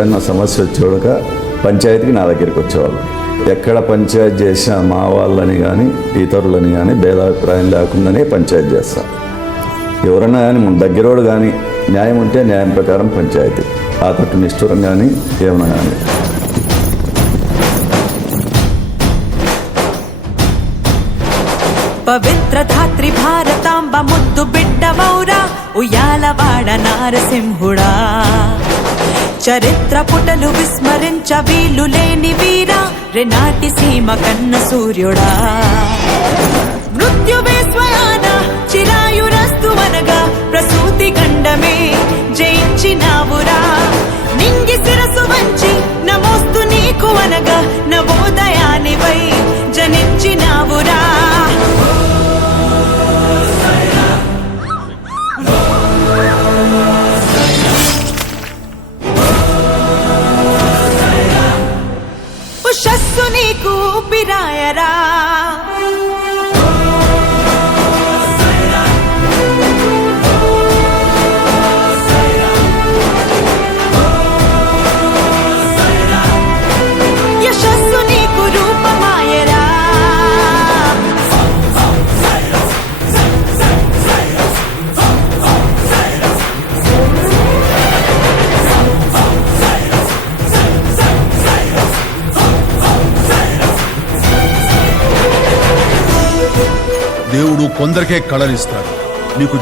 ఏదన్నా సమస్య వచ్చేవాడుక పంచాయతీకి నా దగ్గరికి వచ్చేవాళ్ళు. ఎక్కడ పంచాయతీ చేసినా మా వాళ్ళని కానీ ఇతరులని కానీ భేదాభిప్రాయం లేకుండానే పంచాయతీ చేస్తాం. ఎవరన్నా కానీ మన దగ్గరోడు కానీ న్యాయం ఉంటే న్యాయం ప్రకారం పంచాయతీ, ఆ తట్టు నిష్ఠూరం కానీ ఏమన్నా కానీ. పవిత్ర ధాత్రి భారతాంబ ముద్దు బిడ్డ మౌరా ఉయ్యాలవాడ నారసింహుడా. చరిత్ర పుటలు విస్మరించ వీలు లేని వీరా రెనాటి సీమ కన్న సూర్యుడా. మృత్యువే స్వయాన చిరాయురస్తు అనగా ప్రసూతి గండమే జయించినావురా. నింగి శిరసు వంచి నమోస్తు నీకు అనగా నవోదయానివై జనించినావురా. ఉషస్సు నీకు పిరాయరా. యశస్సు నీకు రూపమాయరా. దేవుడు కొందరికే కళనిస్తాడు. నీకు